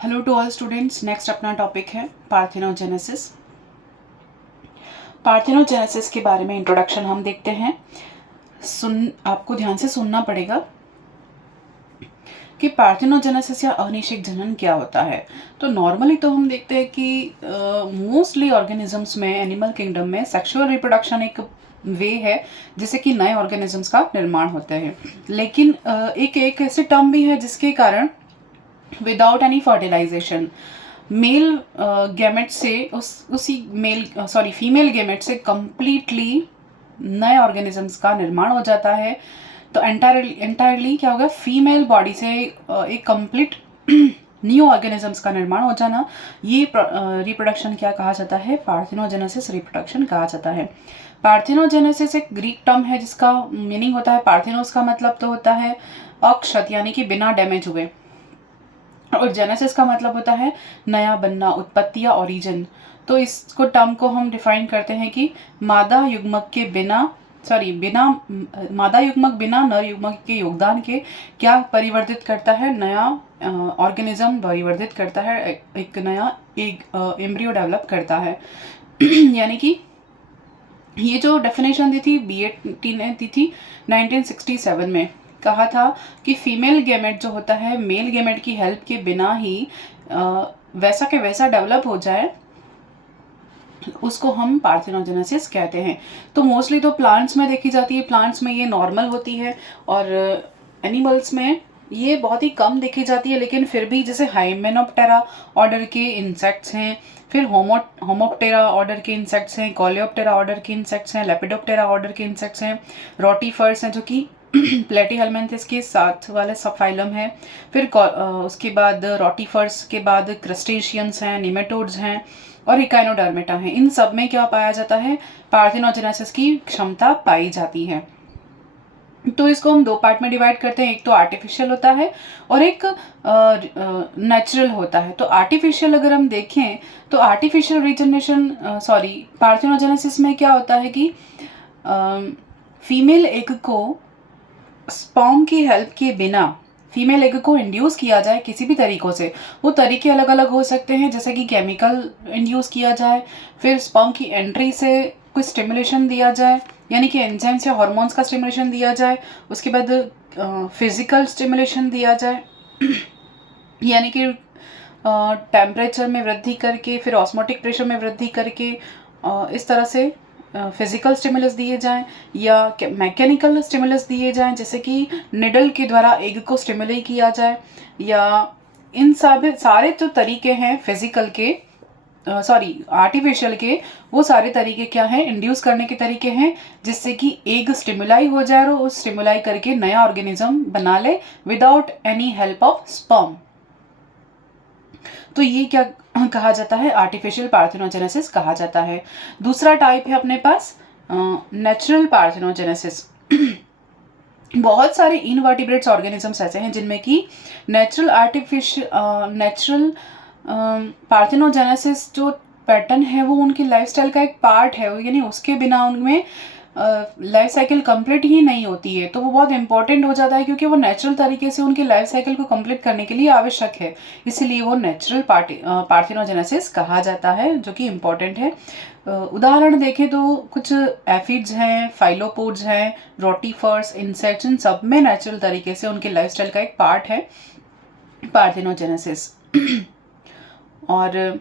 Hello to all students. Next अपना topic है parthenogenesis. Parthenogenesis के बारे में इंट्रोडक्शन हम देखते हैं। आपको ध्यान से सुनना पड़ेगा कि पार्थेनोजेनेसिस या अनिषेक जनन क्या होता है। तो नॉर्मली तो हम देखते हैं कि मोस्टली ऑर्गेनिजम्स में, एनिमल किंगडम में सेक्सुअल रिप्रोडक्शन एक वे है जिससे कि नए ऑर्गेनिजम्स का निर्माण होता है। लेकिन एक ऐसे टर्म भी है जिसके कारण without any fertilization male gamete से फीमेल गैमेट से कंप्लीटली नए ऑर्गेनिजम्स का निर्माण हो जाता है। तो एंटायरली क्या होगा, फीमेल बॉडी से एक कंप्लीट न्यू ऑर्गेनिजम्स का निर्माण हो जाना, ये रिप्रोडक्शन क्या कहा जाता है, पार्थेनोजेनेसिस रिप्रोडक्शन कहा जाता है। पार्थेनोजेनेसिस एक ग्रीक टर्म है जिसका मीनिंग होता है, पार्थेनोस का मतलब तो होता है अक्षत यानी कि बिना डैमेज हुए, और जेनेसिस का मतलब होता है नया बनना, उत्पत्ति या ओरिजिन। तो इसको टर्म को हम डिफाइन करते हैं कि मादा युग्मक के मादा युग्मक बिना नर युग्मक के योगदान के क्या परिवर्तित करता है, नया ऑर्गेनिज्म परिवर्तित करता है, एक नया एम्ब्रियो डेवलप करता है। यानी कि ये जो डेफिनेशन दी थी BAT ने दी थी 1967 में। कहा था कि फीमेल गैमेट जो होता है मेल गैमेट की हेल्प के बिना ही वैसा के वैसा डेवलप हो जाए, उसको हम पार्थेनोजेनेसिस कहते हैं। तो मोस्टली तो प्लांट्स में देखी जाती है, प्लांट्स में ये नॉर्मल होती है, और एनिमल्स में ये बहुत ही कम देखी जाती है। लेकिन फिर भी जैसे हाइमेनोप्टेरा ऑर्डर के इंसेक्ट्स हैं, फिर होमोप्टेरा ऑर्डर के इंसेक्ट्स हैं, कोलियोप्टेरा ऑर्डर के इंसेक्ट्स हैं, लेपिडोप्टेरा ऑर्डर के इंसेक्ट्स हैं, रोटीफर्स हैं जो कि प्लेटीहेलमिन्थेस के साथ वाले सब फाइलम है। फिर उसके बाद रोटीफर्स के बाद क्रस्टेशियंस हैं, निमेटोड्स हैं और इकाइनोडर्मेटा हैं। इन सब में क्या पाया जाता है, पार्थेनोजेनेसिस की क्षमता पाई जाती है। तो इसको हम दो पार्ट में डिवाइड करते हैं, एक तो आर्टिफिशियल होता है और एक नेचुरल होता है। तो आर्टिफिशियल अगर हम देखें तो आर्टिफिशियल पार्थेनोजेनेसिस में क्या होता है कि फीमेल एग को स्पर्म की हेल्प के बिना फीमेल एग को इंड्यूस किया जाए किसी भी तरीकों से। वो तरीके अलग अलग हो सकते हैं, जैसे कि केमिकल इंड्यूस किया जाए, फिर स्पर्म की एंट्री से कोई स्टिमुलेशन दिया जाए यानी कि एंजाइम्स या हार्मोन्स का स्टिमुलेशन दिया जाए, उसके बाद फिजिकल स्टिमुलेशन दिया जाए यानी कि टेम्परेचर में वृद्धि करके, फिर ऑस्मोटिक प्रेशर में वृद्धि करके इस तरह से फिजिकल स्टिमुलस दिए जाएं या मैकेनिकल स्टिमुलस दिए जाएं, जैसे कि निडल के द्वारा एग को स्टिमुलेट किया जाए। या इन सारे जो तरीके हैं फिजिकल के आर्टिफिशियल के, वो सारे तरीके क्या हैं, इंड्यूस करने के तरीके हैं जिससे कि एग स्टिमुलाई हो जाए और उस स्टिमुलाई करके नया ऑर्गेनिज्म बना ले without any help of sperm. तो ये क्या कहा जाता है, आर्टिफिशियल पार्थेनोजेनेसिस कहा जाता है। दूसरा टाइप है अपने पास नेचुरल पार्थेनोजेनेसिस। बहुत सारे इनवर्टिब्रेट्स ऑर्गेनिजम्स ऐसे हैं जिनमें कि नेचुरल पार्थेनोजेनेसिस जो पैटर्न है वो उनकी लाइफस्टाइल का एक पार्ट है, यानी उसके बिना उनमें लाइफ साइकिल कंप्लीट ही नहीं होती है। तो वो बहुत इंपॉर्टेंट हो जाता है क्योंकि वो नेचुरल तरीके से उनकी लाइफ साइकिल को कंप्लीट करने के लिए आवश्यक है, इसीलिए वो नेचुरल पार्थेनोजेनेसिस कहा जाता है, जो कि इम्पॉर्टेंट है। उदाहरण देखें तो कुछ एफिड्स हैं, फाइलोपोड्स हैं, रोटीफर्स, इंसेक्ट्स, इन सब में नेचुरल तरीके से उनके लाइफस्टाइल का एक पार्ट है पार्थेनोजेनेसिस। और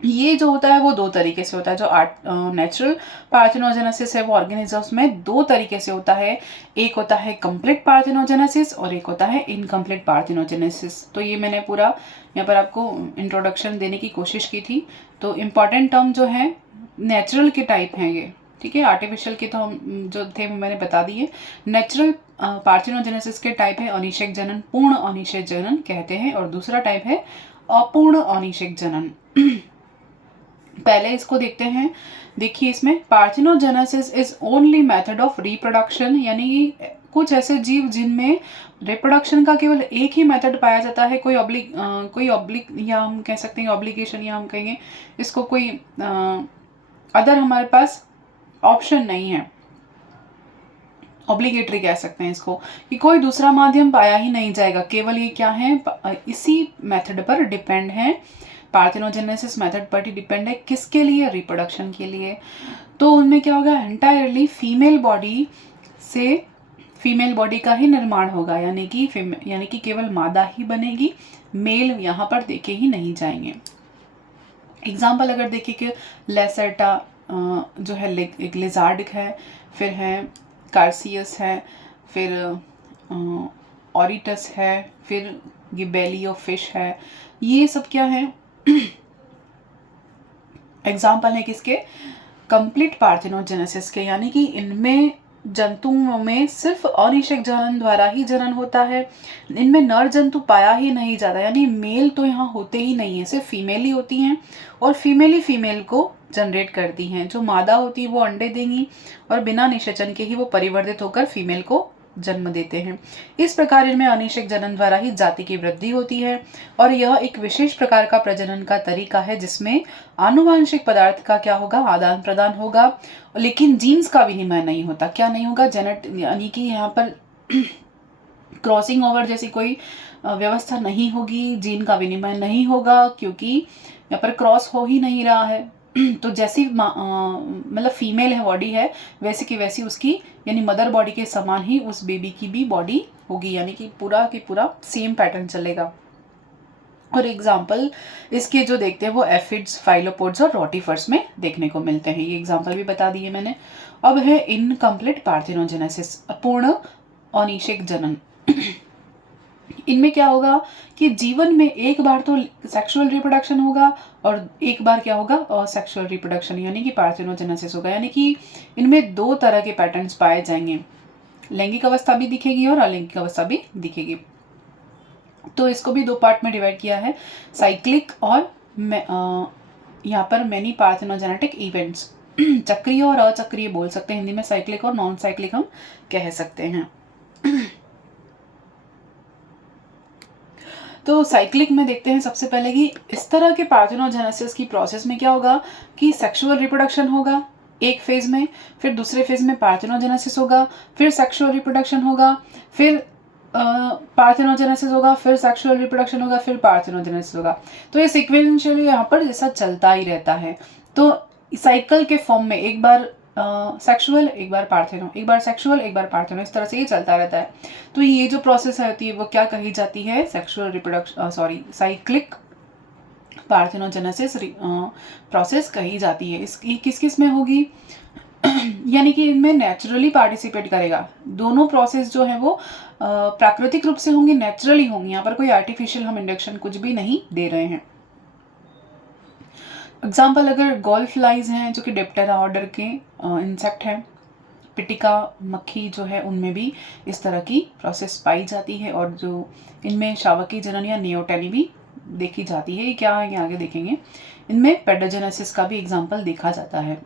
ये जो होता है वो दो तरीके से होता है। जो नेचुरल पार्थेनोजेनेसिस है वो ऑर्गेनिजम्स में दो तरीके से होता है, एक होता है कंप्लीट पार्थेनोजेनेसिस और एक होता है इनकम्प्लीट पार्थेनोजेनेसिस। तो ये मैंने पूरा यहाँ पर आपको इंट्रोडक्शन देने की कोशिश की थी। तो इम्पॉर्टेंट टर्म जो है नेचुरल के टाइप हैं ये, ठीक है। आर्टिफिशियल के तो हम जो थे मैंने बता दिए। नेचुरल पार्थेनोजेनेसिस के टाइप है अनिषेक जनन, पूर्ण अनिषेक जनन कहते हैं, और दूसरा टाइप है अपूर्ण अनिषेक जनन। पहले इसको देखते हैं। देखिए इसमें parthenogenesis is only method of reproduction, यानी कुछ ऐसे जीव जिनमें रिप्रोडक्शन का केवल एक ही मेथड पाया जाता है, कोई ऑब्लिक या हम कह सकते हैं ऑब्लिगेशन, या हम कहेंगे इसको कोई अदर हमारे पास ऑप्शन नहीं है। ऑब्लिगेटरी कह सकते हैं इसको, कि कोई दूसरा माध्यम पाया ही नहीं जाएगा, केवल ये क्या है, इसी मेथड पर डिपेंड है, पार्थेनोजेनेसिस मेथड पर ही डिपेंड है, किसके लिए, रिप्रोडक्शन के लिए। तो उनमें क्या होगा, एंटायरली फीमेल बॉडी से फीमेल बॉडी का ही निर्माण होगा, यानी कि केवल मादा ही बनेगी, मेल यहाँ पर देखे ही नहीं जाएंगे। एग्जाम्पल अगर देखिए कि लेसर्टा जो है एक लिजार्ड है, फिर है कार्सियस है, फिर ऑरिटस है, फिर गिबेली ऑफ फिश है, ये सब क्या है एग्जाम्पल है किसके, कंप्लीट पार्थेनोजेनेसिस के, यानी कि इनमें जंतुओं में सिर्फ अनिषेक जनन द्वारा ही जनन होता है, इनमें नर जंतु पाया ही नहीं जाता, यानी मेल तो यहाँ होते ही नहीं है, सिर्फ फीमेल ही होती हैं, और फीमेल ही फीमेल को जनरेट करती हैं। जो मादा होती है वो अंडे देंगी और बिना निषेचन के ही वो परिवर्तित होकर फीमेल को जन्म देते हैं। इस प्रकार इनमें अनिषेक जनन द्वारा ही जाति की वृद्धि होती है, और यह एक विशेष प्रकार का प्रजनन का तरीका है जिसमें आनुवांशिक पदार्थ का क्या होगा, आदान प्रदान होगा, लेकिन जीन्स का विनिमय नहीं होता। क्या नहीं होगा, यानी कि यहाँ पर क्रॉसिंग ओवर जैसी कोई व्यवस्था नहीं होगी, जीन का विनिमय नहीं होगा, क्योंकि यहाँ पर क्रॉस हो ही नहीं रहा है। तो जैसी मतलब फीमेल है बॉडी है, वैसे की वैसी उसकी यानी मदर बॉडी के समान ही उस बेबी की भी बॉडी होगी, यानी कि पूरा की पूरा सेम पैटर्न चलेगा। और एग्जाम्पल इसके जो देखते हैं वो एफिड्स, फाइलोपोड्स और रोटिफर्स में देखने को मिलते हैं। ये एग्जाम्पल भी बता दिए मैंने। अब है इनकम्प्लीट पार्थेनोजेनेसिस, अपूर्ण अनिषेक जनन। इनमें क्या होगा कि जीवन में एक बार तो सेक्सुअल रिप्रोडक्शन होगा और एक बार क्या होगा, असेक्सुअल रिप्रोडक्शन यानी कि पार्थेनोजेनेसिस होगा, यानी कि इनमें दो तरह के पैटर्न्स पाए जाएंगे, लैंगिक अवस्था भी दिखेगी और अलैंगिक अवस्था भी दिखेगी। तो इसको भी दो पार्ट में डिवाइड किया है, साइक्लिक और यहाँ पर मैनी पार्थेनोजेनेटिक इवेंट्स, चक्रीय और अचक्रीय बोल सकते हैं हिंदी में, साइक्लिक और नॉन साइक्लिक हम कह सकते हैं। तो साइक्लिक में देखते हैं सबसे पहले कि इस तरह के पार्थेनोजेनेसिस की प्रोसेस में क्या होगा कि सेक्सुअल रिप्रोडक्शन होगा एक फेज में, फिर दूसरे फेज में पार्थेनोजेनेसिस होगा, फिर सेक्सुअल रिप्रोडक्शन होगा, फिर पार्थेनोजेनेसिस होगा, फिर सेक्सुअल रिप्रोडक्शन होगा, फिर पार्थेनोजेनेसिस होगा। तो ये सिक्वेंशियली यहाँ पर जैसा चलता ही रहता है। तो साइकिल के फॉर्म में एक बार सेक्सुअल, एक बार पार्थेनो, एक बार सेक्सुअल, एक बार पार्थेनो, इस तरह से ये चलता रहता है। तो ये जो प्रोसेस होती है वो क्या कही जाती है, sexual reproduction cyclic parthenogenesis process कही जाती है। इसकी किस किस में होगी यानी कि इनमें नेचुरली पार्टिसिपेट करेगा, दोनों प्रोसेस जो है वो प्राकृतिक रूप से होंगी, नेचुरली होंगी, यहाँ पर कोई आर्टिफिशियल हम इंडक्शन कुछ भी नहीं दे रहे हैं। एग्जाम्पल अगर गोल्ड फ्लाइज हैं जो कि डिप्टेरा ऑर्डर के इंसेक्ट हैं, पिटिका मक्खी जो है उनमें भी इस तरह की प्रोसेस पाई जाती है, और जो इनमें शावकी जनन या नियोटेनी भी देखी जाती है। ये क्या है, ये आगे देखेंगे। इनमें पेडोजेनेसिस का भी एग्जाम्पल देखा जाता है।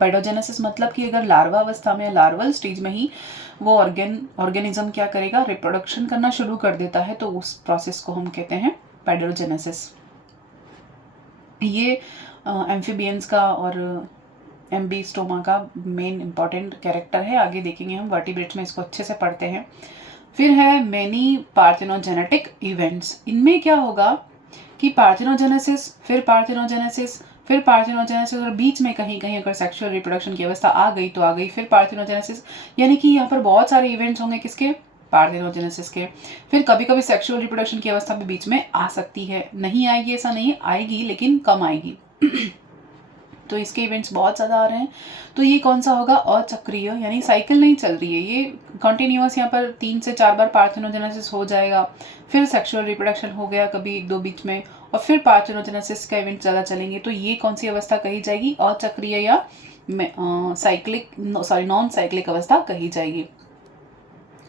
पेडोजेनेसिस मतलब कि अगर लार्वा अवस्था में, लार्वल स्टेज में ही वो ऑर्गेनिज्म क्या करेगा, रिप्रोडक्शन करना शुरू कर देता है, तो उस प्रोसेस को हम कहते हैं पेडोजेनेसिस। ये एम्फीबियंस का और एम्बीस्टोमा का मेन इंपॉर्टेंट कैरेक्टर है, आगे देखेंगे हम, वर्टिब्रेट्स में इसको अच्छे से पढ़ते हैं। फिर है मेनी पार्थेनोजेनेटिक इवेंट्स। इनमें क्या होगा कि पार्थेनोजेनेसिस, फिर पार्थेनोजेनेसिस, फिर पार्थेनोजेनेसिस, और बीच में कहीं कहीं अगर सेक्सुअल रिप्रोडक्शन की अवस्था आ गई तो आ गई, फिर पार्थेनोजेनेसिस, यानी कि यहाँ पर बहुत सारे इवेंट्स होंगे किसके, पार्थेनोजेनेसिस के। फिर कभी कभी सेक्सुअल रिप्रोडक्शन की अवस्था भी बीच में आ सकती है, नहीं आएगी ऐसा नहीं, आएगी लेकिन कम आएगी। तो इसके इवेंट्स बहुत ज़्यादा आ रहे हैं। तो ये कौन सा होगा, अचक्रीय, यानी साइकिल नहीं चल रही है, ये कंटिन्यूअस, यहाँ पर 3 से 4 बार पार्थेनोजेनेसिस हो जाएगा, फिर सेक्सुअल रिप्रोडक्शन हो गया कभी 1-2 बीच में, और फिर पार्थेनोजेनेसिस का इवेंट ज़्यादा चलेंगे। तो ये कौन सी अवस्था कही जाएगी, अचक्रीय या साइक्लिक, नॉन साइक्लिक अवस्था कही जाएगी।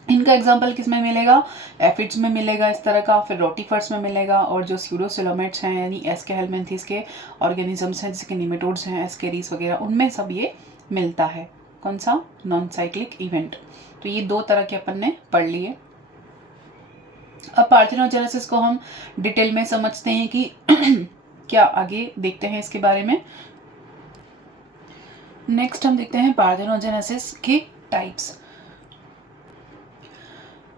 इनका एग्जाम्पल किस में मिलेगा, एफिड्स में मिलेगा इस तरह का, फिर रोटिफर्स में मिलेगा, और जो स्यूडोसिलोमेट्स हैं यानी एस्केहेलमिन्थेस के ऑर्गेनिजम्स हैं, जैसे कि निमेटोड्स हैं, एस्केरीज वगैरह, उनमें सब ये मिलता है। कौन सा, नॉन साइक्लिक इवेंट। तो ये 2 तरह के अपन ने पढ़ लिए। अब पार्थेनोजेनेसिस को हम डिटेल में समझते हैं कि क्या आगे देखते हैं इसके बारे में। नेक्स्ट हम देखते हैं पार्थेनोजेनेसिस के टाइप्स।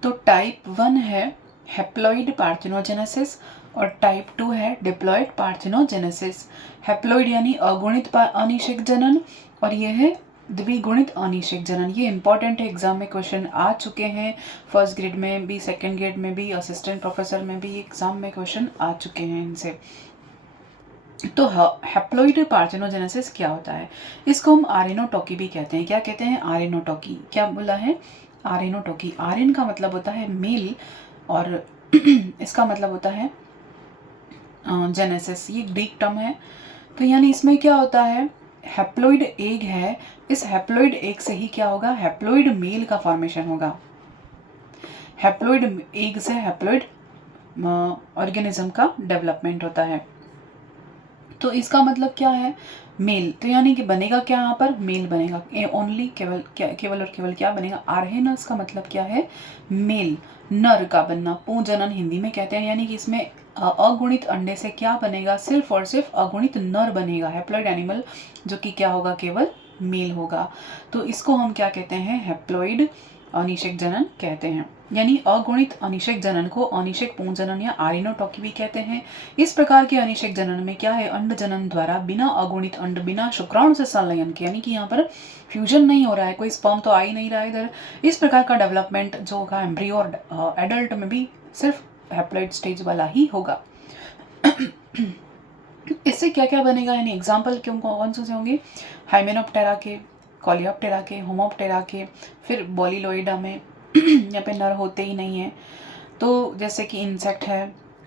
तो टाइप 1 है हैप्लॉइड पार्थेनोजेनेसिस और टाइप 2 है डिप्लॉइड पार्थेनोजेनेसिस। हैप्लॉइड यानी अगुणित अनिषेक जनन और यह है द्विगुणित अनिषेक जनन। ये इंपॉर्टेंट है, एग्जाम में क्वेश्चन आ चुके हैं, फर्स्ट ग्रेड में भी, सेकंड ग्रेड में भी, असिस्टेंट प्रोफेसर में भी एग्जाम में क्वेश्चन आ चुके हैं इनसे। तो हैप्लॉइड पार्थेनोजेनेसिस क्या होता है? इसको हम आर्यनोटॉकी भी कहते हैं। क्या कहते हैं? आर्यनोटॉकी। क्या बोला है? आर्यनोटॉकी। आर्यन का मतलब होता है मेल और इसका मतलब होता है जेनेसिस। ये ग्रीक टर्म है। तो यानी इसमें क्या होता है, हैप्लॉइड एग है, इस हैप्लॉइड एग से ही क्या होगा, हैप्लॉइड मेल का फॉर्मेशन होगा। हैप्लॉइड एग से हैप्लॉइड ऑर्गेनिज्म का डेवलपमेंट होता है। तो इसका मतलब क्या है, मेल। तो यानी कि बनेगा क्या, यहाँ पर मेल बनेगा। ओनली केवल केवल और केवल क्या बनेगा, आर्यनस का मतलब क्या है, मेल, नर का बनना। पूंजनन हिंदी में कहते हैं, यानी कि इसमें अगुणित अंडे से क्या बनेगा, सिर्फ और सिर्फ अगुणित नर बनेगा, हैप्लॉइड एनिमल, जो कि क्या होगा, केवल मेल होगा। तो इसको हम क्या कहते हैं, हैप्लॉइड अनिषेक जनन कहते हैं। यानी अगुणित अनिषेक जनन को अनिषेक पूंजनन या आर्यनोटॉकी भी कहते हैं। इस प्रकार के अनिषेक जनन में क्या है, अंड जनन द्वारा बिना अगुणित अंड, बिना शुक्राणु से संलयन के, यानी कि यहाँ पर फ्यूजन नहीं हो रहा है, कोई स्पर्म तो आ ही नहीं रहा है इधर। इस प्रकार का डेवलपमेंट जो होगा एम्ब्रियो और एडल्ट में भी सिर्फ हैप्लॉइड स्टेज वाला ही होगा। इससे क्या क्या बनेगा, यानी एग्जाम्पल क्यों कौन से होंगे, हाइमेनोप्टेरा के, कॉलियोप्टेरा के, होमोप्टेरा के, फिर बॉलीलोइडा में यहाँ पे नर होते ही नहीं है। तो जैसे कि इंसेक्ट है,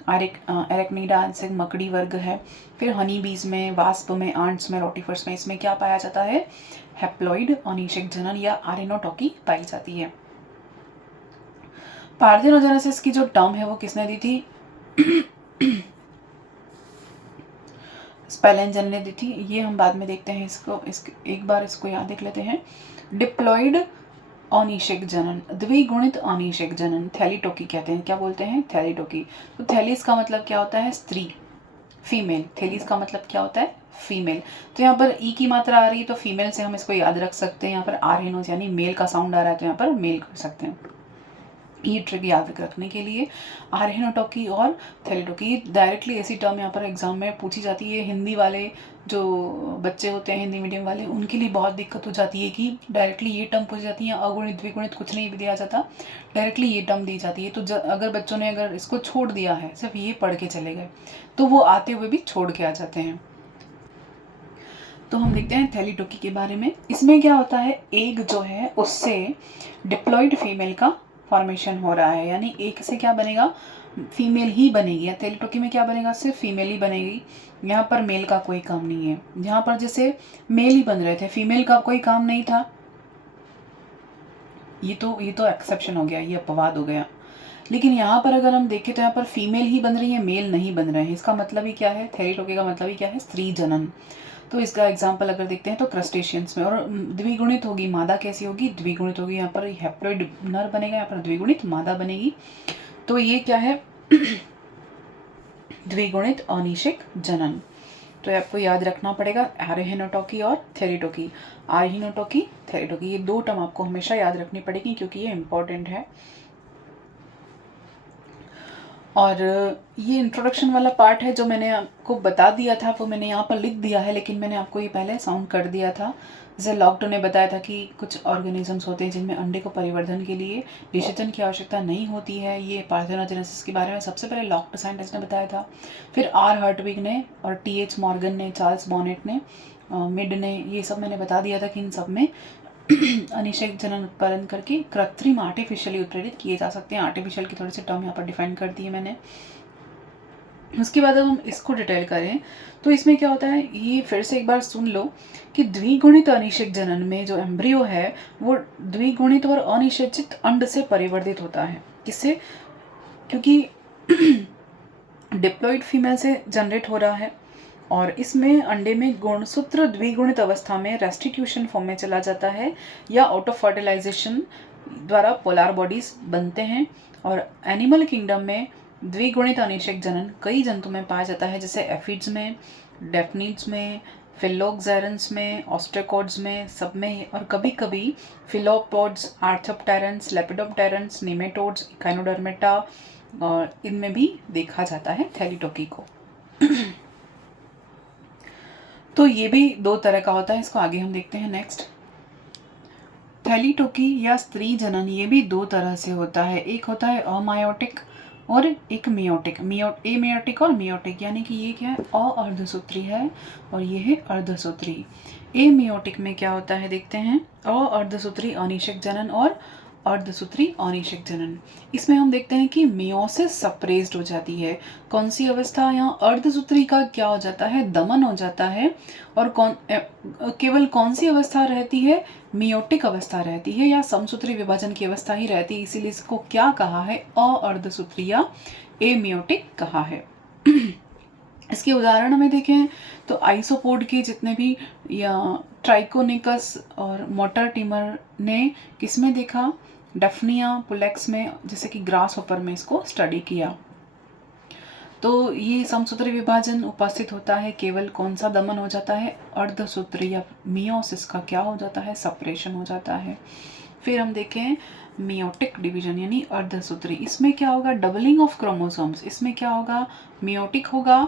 एरेक्निडा इंसेक्ट मकड़ी वर्ग है, फिर हनी बीज में, वास्प में, आंट्स में, रोटिफर्स में, इसमें क्या पाया जाता है, हैप्लॉइड अनिषेक जनन या आर्यनोटॉकी पाई जाती है। पार्थेनोजेनेसिस की जो टर्म है वो किसने दी थी, स्पेलेंजन ने दी थी। ये हम बाद में देखते हैं, एक बार इसको याद देख लेते हैं। डिप्लॉइड अनिषेक जनन, द्विगुणित अनिषेक जनन, थैलीटोकी कहते हैं। क्या बोलते हैं, थैलीटोकी। तो थैलिस का मतलब क्या होता है, स्त्री, फीमेल। थैलिस का मतलब क्या होता है, फीमेल। तो यहाँ पर ई की मात्रा आ रही है तो फीमेल से हम इसको याद रख सकते हैं। यहाँ पर आर्यनोस यानी मेल का साउंड आ रहा है तो यहाँ पर मेल कर सकते हैं। ये ट्रिक याद रखने के लिए आर्यनोटॉकी और थैलीटोकी, डायरेक्टली ऐसी टर्म यहाँ पर एग्जाम में पूछी जाती है। हिंदी वाले जो बच्चे होते हैं, हिंदी मीडियम वाले, उनके लिए बहुत दिक्कत हो जाती है कि डायरेक्टली ये टर्म पूछी जाती है, अगुणित द्विगुणित कुछ नहीं दिया जाता, डायरेक्टली ये टर्म दी जाती है। तो अगर बच्चों ने अगर इसको छोड़ दिया है, सिर्फ ये पढ़ के चले गए, तो वो आते हुए भी छोड़ के आ जाते हैं। तो हम देखते हैं थैलीटोकी के बारे में। इसमें क्या होता है, एग जो है उससे डिप्लॉइड फीमेल का फॉर्मेशन हो रहा है, यानी एक से क्या बनेगा, फीमेल ही बनेगी। या थैलीटोकी में क्या बनेगा, सिर्फ फीमेल ही बनेगी। यहाँ पर मेल का कोई काम नहीं है। यहाँ पर जैसे मेल ही बन रहे थे, फीमेल का कोई काम नहीं था। ये तो एक्सेप्शन हो गया, ये अपवाद हो गया। लेकिन यहाँ पर अगर हम देखें तो यहाँ पर फीमेल ही बन रही है, मेल नहीं बन रहे हैं। इसका मतलब ही क्या है, थैलीटोकी का मतलब ही क्या है, स्त्री जनन। तो इसका एग्जाम्पल अगर देखते हैं तो क्रस्टेशियंस में। और द्विगुणित होगी, मादा कैसी होगी, द्विगुणित होगी। यहाँ पर हैप्लॉइड नर बनेगा, यहाँ पर द्विगुणित मादा बनेगी। तो ये क्या है, द्विगुणित अनिषेक जनन। तो आपको याद रखना पड़ेगा आर्यनोटॉकी और थैलीटोकी। आर्यनोटॉकी, थैलीटोकी, ये दो टर्म आपको हमेशा याद रखनी पड़ेगी क्योंकि ये इंपॉर्टेंट है। और ये इंट्रोडक्शन वाला पार्ट है जो मैंने आपको बता दिया था, वो मैंने यहाँ पर लिख दिया है, लेकिन मैंने आपको ये पहले साउंड कर दिया था। जैसे लॉक्ड ने बताया था कि कुछ ऑर्गेनिजम्स होते हैं जिनमें अंडे को परिवर्धन के लिए निषेचन की आवश्यकता नहीं होती है। ये पार्थेनोजेनेसिस के बारे में सबसे पहले लॉक्ड साइंटिस्ट ने बताया था। फिर आर हर्टविग ने और टी.एच. मॉर्गन ने, चार्ल्स बॉनेट ने, मिड ने, ये सब मैंने बता दिया था कि इन सब में अनिषेक जनन उत्पादन करके कृत्रिम आर्टिफिशियली उत्प्रेरित किए जा सकते हैं। आर्टिफिशियल की थोड़ी सी टर्म यहाँ पर डिफाइन कर दी है मैंने। उसके बाद अब हम इसको डिटेल करें तो इसमें क्या होता है, ये फिर से एक बार सुन लो कि द्विगुणित अनिषेक जनन में जो एम्ब्रियो है वो द्विगुणित और अनिषेचित अंड से परिवर्तित होता है। किससे, क्योंकि डिप्लॉइड फीमेल से जनरेट हो रहा है और इसमें अंडे में गुणसूत्र द्विगुणित अवस्था में रेस्टिट्यूशन फॉर्म में चला जाता है या ऑटो फर्टिलाइजेशन द्वारा पोलर बॉडीज बनते हैं। और एनिमल किंगडम में द्विगुणित अनिषेक जनन कई जंतु में पाया जाता है, जैसे एफिड्स में, डेफनिड्स में, फिलोक्सेरेंस में, ऑस्ट्रेकोड्स में, सब में, और कभी कभी फिलोपोड्स, आर्थोप्टेरन्स, लेपिडोप्टेरन्स, निमेटोड्स, इकाइनोडर्मेटा और इनमें भी देखा जाता है थैलीटोकी को। तो ये भी दो तरह का होता है, इसको आगे हम देखते हैं नेक्स्ट। थैलीटोकी या स्त्री जनन ये भी दो तरह से होता है, एक होता है अमायोटिक और एक मियोटिक। एमियोटिक और मियोटिक, यानी कि ये क्या है, अर्धसूत्री है और ये है अर्धसूत्री। एमियोटिक में क्या होता है देखते हैं, अर्धसूत्री अनिषेक जनन और अर्धसूत्री अनिषेक जनन। इसमें हम देखते हैं कि मियोसिस सप्रेस्ड हो जाती है। कौन सी अवस्था, यहाँ अर्धसूत्री का क्या हो जाता है, दमन हो जाता है। और केवल कौन सी अवस्था रहती है, मियोटिक अवस्था रहती है या समसूत्री विभाजन की अवस्था ही रहती है, इसीलिए इसको क्या कहा है, अर्धसूत्री या एमियोटिक कहा है। इसके उदाहरण में देखें तो आइसोपोड के जितने भी, या ट्राइकोनिकस और मोटर टीमर ने किसमें देखा, डफनिया पुलेक्स में, जैसे कि ग्रास होपर में इसको स्टडी किया। तो ये समसूत्री विभाजन उपस्थित होता है, केवल कौन सा दमन हो जाता है, अर्धसूत्री या मियोसिस का क्या हो जाता है, सप्रेशन हो जाता है। फिर हम देखें मियोटिक डिवीजन यानी अर्धसूत्री, इसमें क्या होगा, डबलिंग ऑफ क्रोमोसोम्स। इसमें क्या होगा, मियोटिक होगा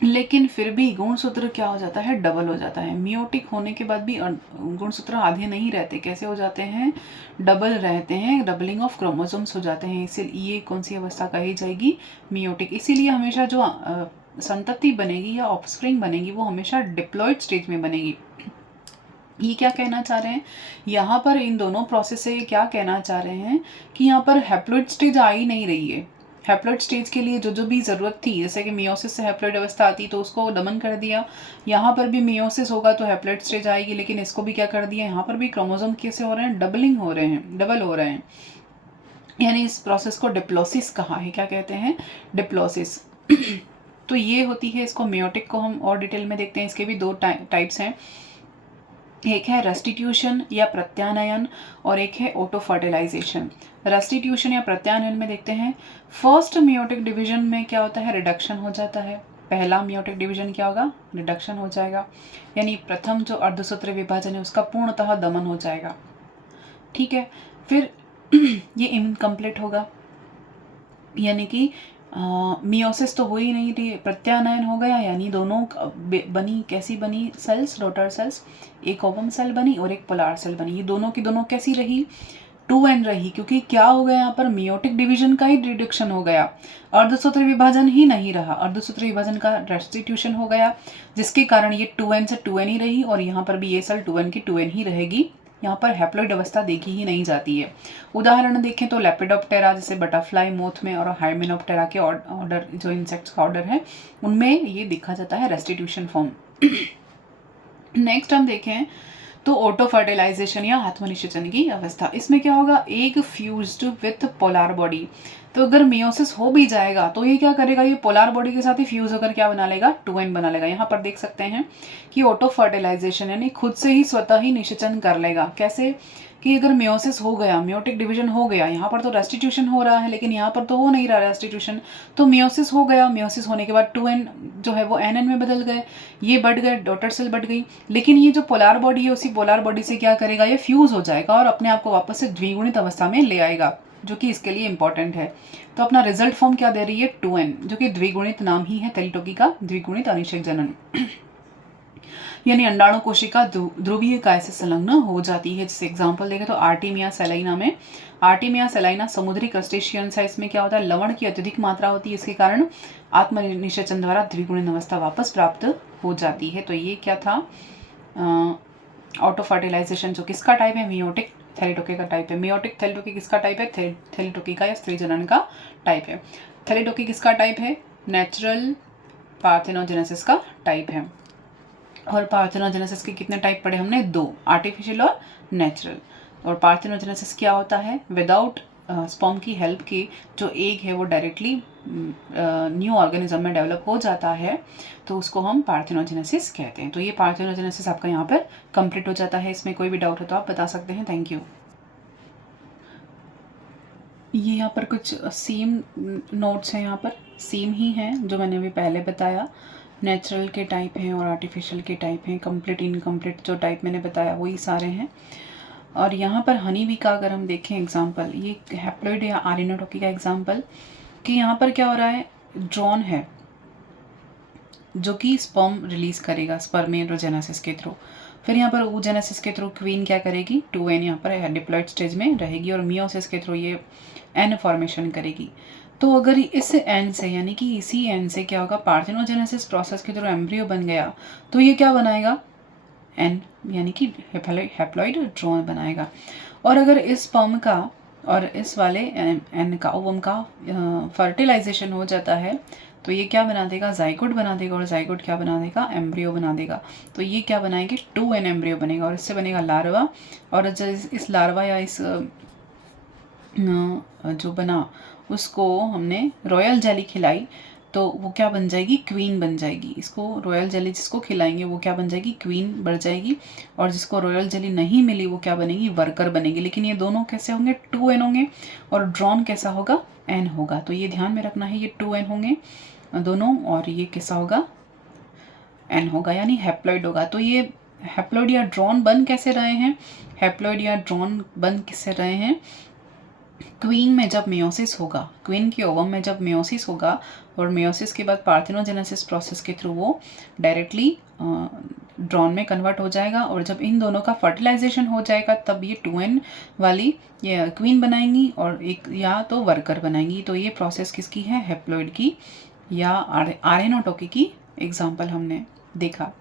लेकिन फिर भी गुणसूत्र क्या हो जाता है, डबल हो जाता है। मियोटिक होने के बाद भी गुणसूत्र आधे नहीं रहते, कैसे हो जाते हैं, डबल रहते हैं, डबलिंग ऑफ क्रोमोसोम्स हो जाते हैं। इसलिए ये कौन सी अवस्था कही जाएगी, मियोटिक। इसीलिए हमेशा जो संतति बनेगी या ऑफस्प्रिंग बनेगी वो हमेशा डिप्लॉयड स्टेज में बनेगी। ये क्या कहना चाह रहे हैं यहाँ पर, इन दोनों प्रोसेस से क्या कहना चाह रहे हैं कि यहाँ पर हैप्लॉइड स्टेज आ ही नहीं रही है। हैप्लॉइड स्टेज के लिए जो जो भी ज़रूरत थी, जैसे कि मियोसिस से हैप्लॉइड अवस्था आती तो उसको दमन कर दिया, यहाँ पर भी मियोसिस होगा तो हैप्लॉइड स्टेज आएगी, लेकिन इसको भी क्या कर दिया, यहाँ पर भी क्रोमोसोम कैसे हो रहे हैं, डबलिंग हो रहे हैं, डबल हो रहे हैं। यानी इस प्रोसेस को डिप्लोसिस कहा है। क्या कहते हैं, डिप्लोसिस। तो ये होती है, इसको मियोटिक को हम और डिटेल में देखते हैं। इसके भी दो टाइप्स हैं, एक है रेस्टिट्यूशन या प्रत्यानयन और एक है ऑटो फर्टिलाइजेशन। रेस्टिट्यूशन या प्रत्यानयन में देखते हैं, फर्स्ट मियोटिक डिवीजन में क्या होता है, रिडक्शन हो जाता है। पहला मियोटिक डिवीजन क्या होगा, रिडक्शन हो जाएगा, यानी प्रथम जो अर्धसूत्री विभाजन है उसका पूर्णतः दमन हो जाएगा। ठीक है, फिर ये इनकम्प्लीट होगा, यानी कि मियोसिस तो हो ही नहीं रही, प्रत्यानयन हो गया, यानी दोनों बनी, कैसी बनी, सेल्स, डॉटर सेल्स, एक ओवम सेल बनी और एक पोलार सेल बनी। ये दोनों की दोनों कैसी रही, 2n रही, क्योंकि क्या हो गया यहाँ पर, मियोटिक डिवीजन का ही रिडक्शन हो गया, अर्धसूत्री विभाजन ही नहीं रहा, अर्धसूत्री विभाजन का रेस्टिट्यूशन हो गया, जिसके कारण ये 2n से 2n ही रही, और यहाँ पर भी ये सेल 2n की 2n ही रहेगी। यहाँ पर हैप्लॉइड अवस्था देखी ही नहीं जाती है। उदाहरण देखें तो लेपिडोप्टेरा जैसे बटरफ्लाई, मोथ में, और हाइमेनोप्टेरा के ऑर्डर, जो इंसेक्ट्स का ऑर्डर है, उनमें ये देखा जाता है रेस्टिट्यूशन फॉर्म। नेक्स्ट हम देखें तो ऑटो फर्टिलाइजेशन या आत्मनिषेचन की अवस्था। इसमें क्या होगा, egg fused with polar body. तो अगर मियोसिस हो भी जाएगा तो ये क्या करेगा, ये पोलार बॉडी के साथ ही फ्यूज होकर क्या बना लेगा, 2n बना लेगा। यहाँ पर देख सकते हैं कि ऑटो फर्टिलाइजेशन यानी खुद से ही स्वतः ही निषेचन कर लेगा। कैसे कि अगर मियोसिस हो गया, मियोटिक डिवीजन हो गया, यहाँ पर तो रेस्टिट्यूशन हो रहा है लेकिन यहाँ पर तो हो नहीं रहा रेस्टिट्यूशन, तो मियोसिस हो गया, मियोसिस होने के बाद 2n जो है वो nn में बदल गए, ये बढ़ गए, डॉटर सेल बढ़ गई, लेकिन ये जो पोलार बॉडी है उसी पोलार बॉडी से क्या करेगा, ये फ्यूज हो जाएगा और अपने आप को वापस से द्विगुणित अवस्था में ले आएगा, जो कि इसके लिए इंपॉर्टेंट है। तो अपना रिजल्ट फॉर्म क्या दे रही है, 2n, जो कि द्विगुणित नाम ही है थैलीटोकी का, द्विगुणित अनिषेक जनन। यानी अंडाणु कोशिका ध्रुवीय काय से संलग्न हो जाती है। जैसे एग्जांपल देखें तो आर्टिमिया सेलाइना में, आर्टिमिया सेलाइना समुद्री क्रस्टेशियंस है, इसमें क्या होता है, लवण की अत्यधिक मात्रा होती है, इसके कारण आत्मनिषेचन द्वारा द्विगुणित अवस्था वापस प्राप्त हो जाती है। तो ये क्या था, ऑटो फर्टिलाइजेशन, जो किसका टाइप है, मियोटिक थैलीटोकी का टाइप है। मियोटिक थैलीटोकी किसका टाइप है, थैलीटोकी का या स्त्री जनन का टाइप है। थैलीटोकी किसका टाइप है, नेचुरल पार्थेनोजेनेसिस का टाइप है। और पार्थेनोजेनेसिस के कितने टाइप पढ़े हमने, 2, आर्टिफिशियल और नेचुरल। और पार्थेनोजेनेसिस क्या होता है, विदाउट स्पर्म की हेल्प के जो एग है वो डायरेक्टली न्यू ऑर्गेनिज्म में डेवलप हो जाता है, तो उसको हम पार्थेनोजेनेसिस कहते हैं। तो ये पार्थेनोजेनेसिस आपका यहाँ पर कंप्लीट हो जाता है। इसमें कोई भी डाउट हो तो आप बता सकते हैं। Thank you. ये यहाँ पर कुछ सेम नोट्स हैं, यहाँ पर सेम ही हैं जो मैंने अभी पहले बताया। नेचुरल के टाइप हैं और आर्टिफिशियल के टाइप हैं। कंप्लीट इनकम्प्लीट जो टाइप मैंने बताया वही सारे हैं। और यहाँ पर हनी बी का अगर हम देखें एग्जांपल, ये हैप्लॉइड या आर्एनए का एग्जांपल, कि यहाँ पर क्या हो रहा है, ड्रोन है जो कि स्पर्म रिलीज करेगा स्पर्मेटोजेनेसिस के थ्रू। फिर यहाँ पर oogenesis के थ्रू क्वीन क्या करेगी, 2n यहाँ पर डिप्लॉइड स्टेज में रहेगी और मियोसिस के थ्रू ये n फॉर्मेशन करेगी। तो अगर इस n से यानी कि इसी n से क्या होगा, पार्थेनोजेनेसिस प्रोसेस के थ्रू एम्ब्रियो बन गया, तो ये क्या बनाएगा, n यानी कि हैप्लॉइड ड्रोन बनाएगा। और अगर इस स्पर्म का और इस वाले n का ओवम का फर्टिलाइजेशन हो जाता है तो ये क्या बना देगा, जाइगोट बना देगा, और जाइगोट क्या बना देगा, एम्ब्रियो बना देगा। तो ये क्या बनाएंगे, 2n एम्ब्रियो बनेगा और इससे बनेगा लार्वा। और जब इस लार्वा या इस जो बना उसको हमने रॉयल जेली खिलाई तो वो क्या बन जाएगी, क्वीन बन जाएगी। इसको रॉयल जेली जिसको खिलाएंगे वो क्या बन जाएगी, क्वीन बन जाएगी। और जिसको रॉयल जेली नहीं मिली वो क्या बनेगी, वर्कर बनेगी। लेकिन ये दोनों कैसे होंगे, 2n होंगे, और ड्रोन कैसा होगा, n होगा। तो ये ध्यान में रखना है, ये 2n होंगे दोनों, और ये कैसा होगा, n होगा, यानी हैप्लॉइड होगा। तो ये हैप्लॉइड या ड्रोन बन कैसे रहे हैं, हैप्लॉइड या ड्रोन बन किससे रहे हैं, क्वीन में जब मेयोसिस होगा, क्वीन के ओवम में जब मेयोसिस होगा और मेयोसिस के बाद पार्थेनोजेनेसिस प्रोसेस के थ्रू वो डायरेक्टली ड्रोन में कन्वर्ट हो जाएगा। और जब इन दोनों का फर्टिलाइजेशन हो जाएगा तब ये 2n वाली ये क्वीन बनाएंगी और एक या तो वर्कर बनाएंगी। तो ये प्रोसेस किसकी है, हैप्लॉइड की या आर्एनओटोकी की एग्जाम्पल हमने देखा।